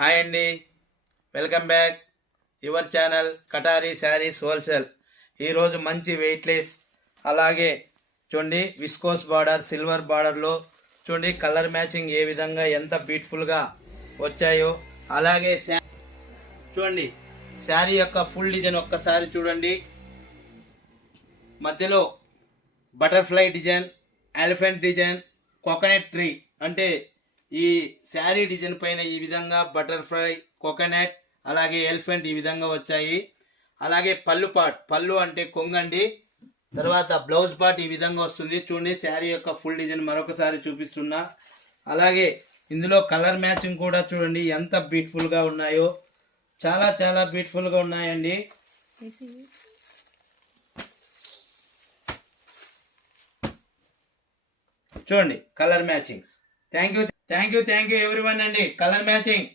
Hi అండి, welcome back your channel కటారీ saris wholesale. ఈరోజు మంచి వెయిట్లెస్, అలాగే చూడండి విస్కోస్ బార్డర్, సిల్వర్ బార్డర్లో చూడండి కలర్ మ్యాచింగ్ ఏ విధంగా ఎంత బ్యూటిఫుల్గా వచ్చాయో. అలాగే చూడండి శారీ యొక్క ఫుల్ డిజైన్ ఒక్కసారి చూడండి. మధ్యలో butterfly design, elephant design, coconut tree, అంటే ఈ శారీ డిజైన్ పైన ఈ విధంగా బటర్ఫ్లై, కోకోనట్, అలాగే ఎలిఫెంట్ ఈ విధంగా వచ్చాయి. అలాగే పళ్ళు అంటే కొంగండి. తర్వాత బ్లౌజ్ పార్ట్ ఈ విధంగా వస్తుంది. చూడండి శారీ యొక్క ఫుల్ డిజైన్ మరొకసారి చూపిస్తున్నా. అలాగే ఇందులో కలర్ మ్యాచింగ్ కూడా చూడండి ఎంత బ్యూటిఫుల్గా ఉన్నాయో. చాలా చాలా బ్యూటిఫుల్గా ఉన్నాయండి. చూడండి colour matchings. Thank you everyone అండి. Colour matching